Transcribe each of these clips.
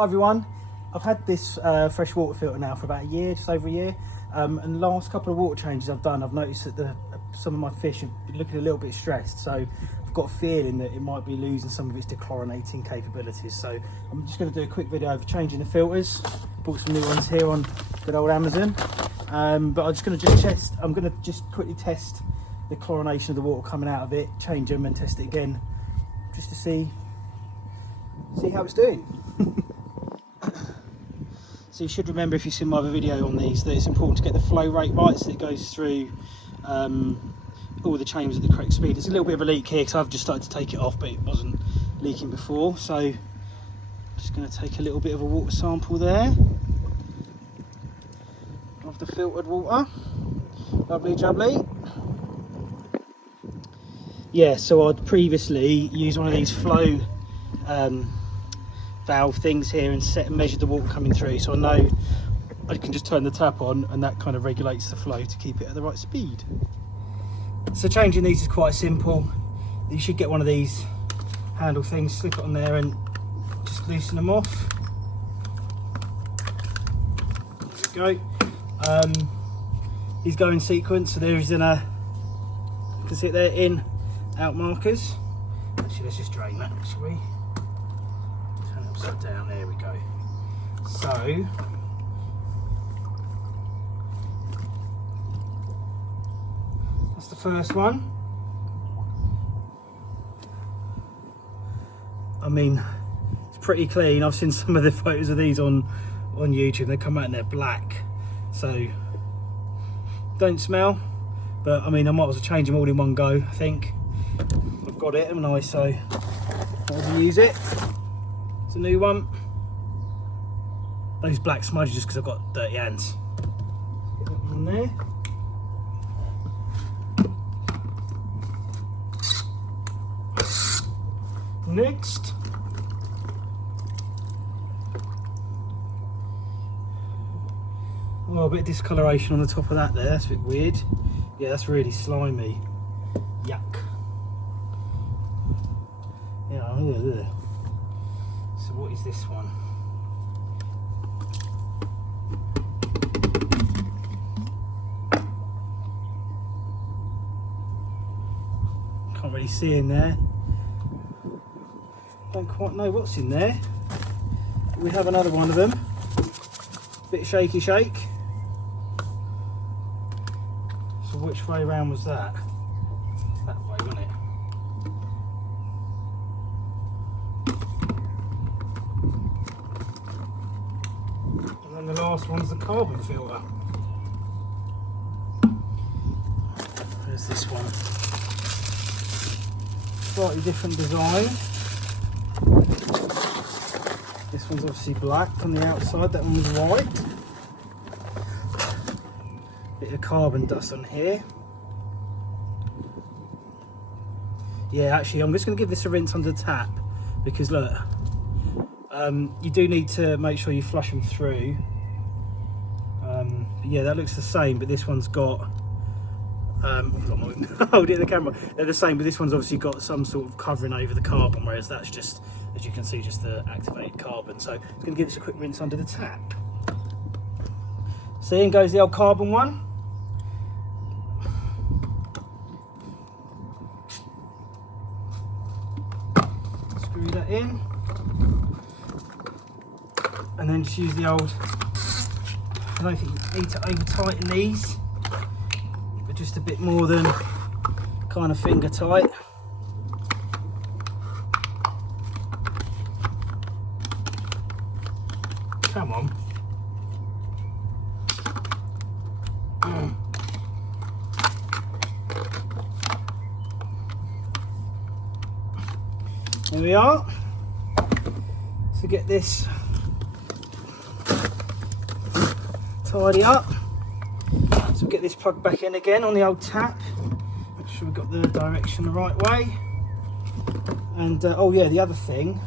Hi everyone, I've had this fresh water filter now for about a year, just over a year, and the last couple of water changes I've done, I've noticed that some of my fish have been looking a little bit stressed, so I've got a feeling that it might be losing some of its dechlorinating capabilities. So I'm just going to do a quick video of changing the filters. Bought some new ones here on good old Amazon, but I'm just going to just quickly test the chlorination of the water coming out of it, change them and test it again, just to see how it's doing. So you should remember, if you've seen my other video on these, that it's important to get the flow rate right so it goes through all the chambers at the correct speed. It's a little bit of a leak here because I've just started to take it off, but it wasn't leaking before. So I'm just going to take a little bit of a water sample there of the filtered water. Lovely jubbly. Yeah, so I'd previously used one of these flow valve things here and measured the water coming through, so I know I can just turn the tap on and that kind of regulates the flow to keep it at the right speed. So changing these is quite simple. You should get one of these handle things, slip it on there and just loosen them off. There we go. These go in sequence, so there is you can see it there, in out markers. Actually, let's just drain that, shall we? Turn it upside down, there we go. So that's the first one. I mean, it's pretty clean. I've seen some of the photos of these on YouTube. They come out and they're black, so don't smell. But I mean, I might as well change them all in one go. I think I've got it, haven't I? So might as well use it. It's a new one. Those black smudges just because I've got dirty hands. Get that one there. Next, oh, a bit of discoloration on the top of that there. That's a bit weird. Yeah, that's really slimy. Yuck. Yeah. Ugh. So what is this one? Can't really see in there. Don't quite know what's in there. We have another one of them. Bit shaky shake. So which way round was that? That way, wasn't it? And then the last one's the carbon filter. There's this one. Slightly different design. This one's obviously black on the outside, that one's white. Bit of carbon dust on here. Yeah, actually I'm just going to give this a rinse under the tap, because look, you do need to make sure you flush them through. But yeah, that looks the same, but this one's got hold it in the camera. They're the same, but this one's obviously got some sort of covering over the carbon, whereas that's just, as you can see, just the activated carbon. So I'm going to give this a quick rinse under the tap. So in goes the old carbon one. Screw that in, and then just use the old, I don't think you need to over tighten these, but just a bit more than kind of finger tight. Come on. There we are. So get this tidy up. So we'll get this plugged back in again on the old tap. Make sure we've got the direction the right way. And oh yeah, the other thing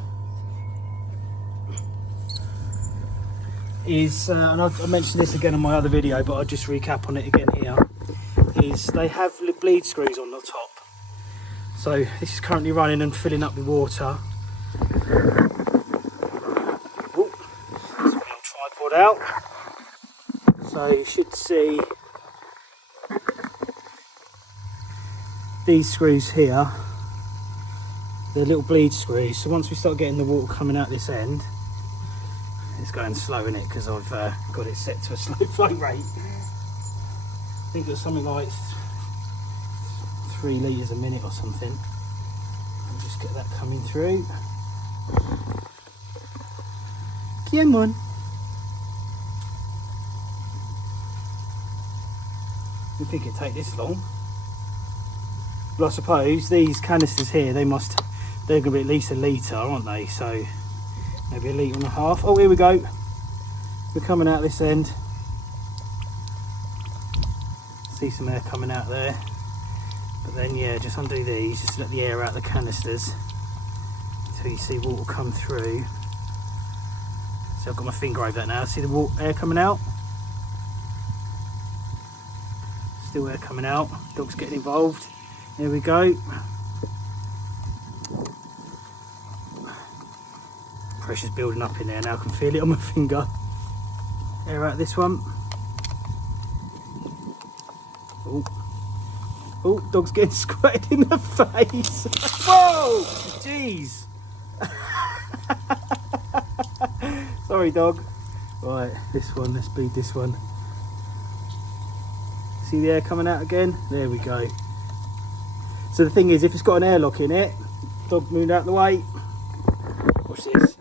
is, and I mentioned this again in my other video, but I'll just recap on it again here, is they have bleed screws on the top. So this is currently running and filling up with water. Ooh. pulled out. So you should see these screws here. They're little bleed screws. So once we start getting the water coming out this end, it's going slow in it because I've got it set to a slow flow rate. I think it's something like 3 litres a minute or something. I'll just get that coming through. Come on. You'd think it'd take this long. But I suppose these canisters here, they're going to be at least a litre, aren't they? So maybe a litre and a half. Oh, here we go. We're coming out this end. See some air coming out there. But then, yeah, just undo these, just let the air out the canisters until you see water come through. So I've got my finger over that now. See the water, air coming out? Still air coming out. Dog's getting involved. There we go. Pressure's building up in there now. I can feel it on my finger. Air out this one. Oh, oh, dog's getting squirted in the face. Whoa, jeez. Sorry, dog. Right, this one. Let's bleed this one. See the air coming out again? There we go. So the thing is, if it's got an airlock in it, dog moved out the way. Watch this.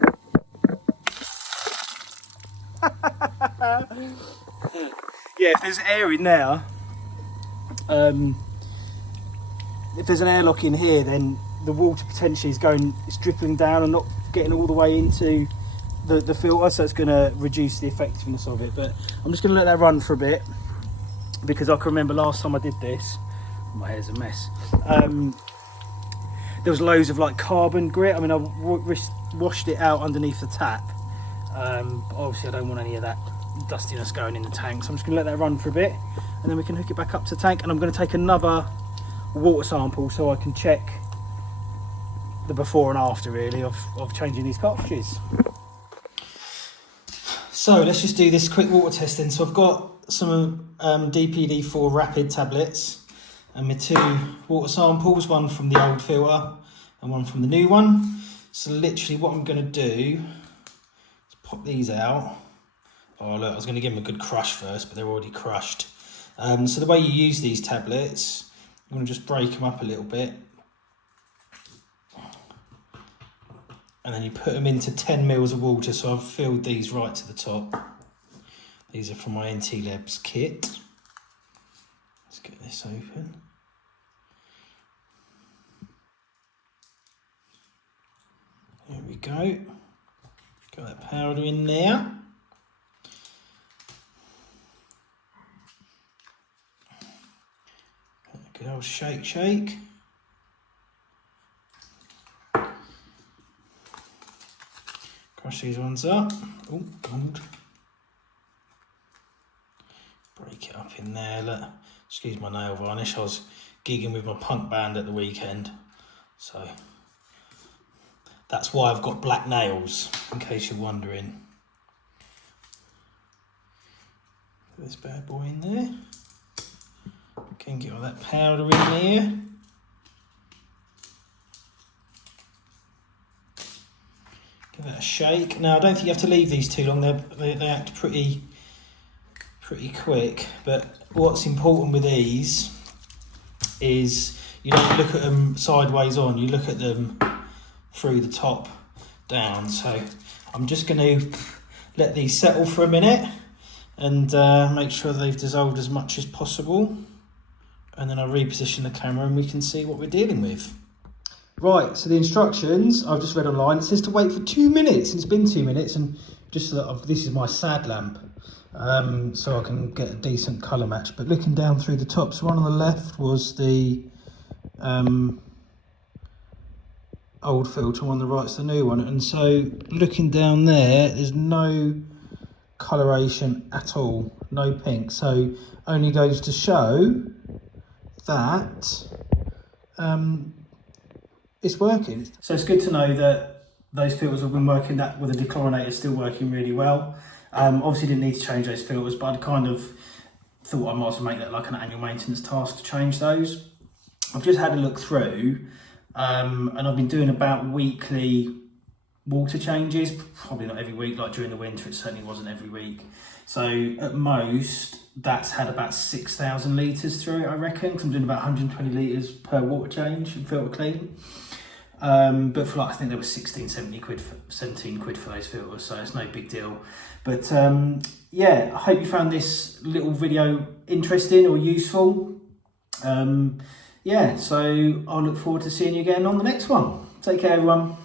Yeah, if there's air in there, if there's an airlock in here, then the water potentially is dripping down and not getting all the way into the filter, so it's going to reduce the effectiveness of it. But I'm just going to let that run for a bit, because I can remember last time I did this, my hair's a mess, there was loads of like carbon grit. I mean, I washed it out underneath the tap, but obviously I don't want any of that dustiness going in the tank, so I'm just going to let that run for a bit and then we can hook it back up to the tank. And I'm going to take another water sample so I can check the before and after really of changing these cartridges. So let's just do this quick water testing. So I've got some DPD4 rapid tablets and my 2 water samples, one from the old filter and one from the new one. So literally what I'm going to do is pop these out. Oh look, I was going to give them a good crush first, but they're already crushed. So the way you use these tablets, I'm going to just break them up a little bit. And then you put them into 10 mils of water. So I've filled these right to the top. These are from my NT Labs kit. Let's get this open. There we go. Got that powder in there. Good old shake, shake. Crush these ones up. Oh, gold. Break it up in there. Look, excuse my nail varnish. I was gigging with my punk band at the weekend, so that's why I've got black nails, in case you're wondering. Put this bad boy in there. Can get all that powder in there. Give that a shake. Now I don't think you have to leave these too long. They act pretty quick. But what's important with these is you don't look at them sideways on. You look at them through the top down. So I'm just going to let these settle for a minute and make sure they've dissolved as much as possible. And then I'll reposition the camera and we can see what we're dealing with. Right, so the instructions I've just read online, it says to wait for 2 minutes, and it's been 2 minutes, and just so that this is my sad lamp, so I can get a decent colour match. But looking down through the top, so one on the left was the old filter, one on the right's the new one, and so looking down there's no coloration at all, no pink, so only goes to show that it's working. So it's good to know that those filters have been working, that with the Dechlorinator still working really well. Obviously didn't need to change those filters, but I'd kind of thought I might as well make that like an annual maintenance task to change those. I've just had a look through, and I've been doing about weekly water changes, probably not every week, like during the winter it certainly wasn't every week. So at most, that's had about 6,000 litres through it, I reckon, because I'm doing about 120 litres per water change and filter clean. But for like, I think there was 17 quid for those filters, so it's no big deal. But yeah, I hope you found this little video interesting or useful. Yeah, so I'll look forward to seeing you again on the next one. Take care, everyone.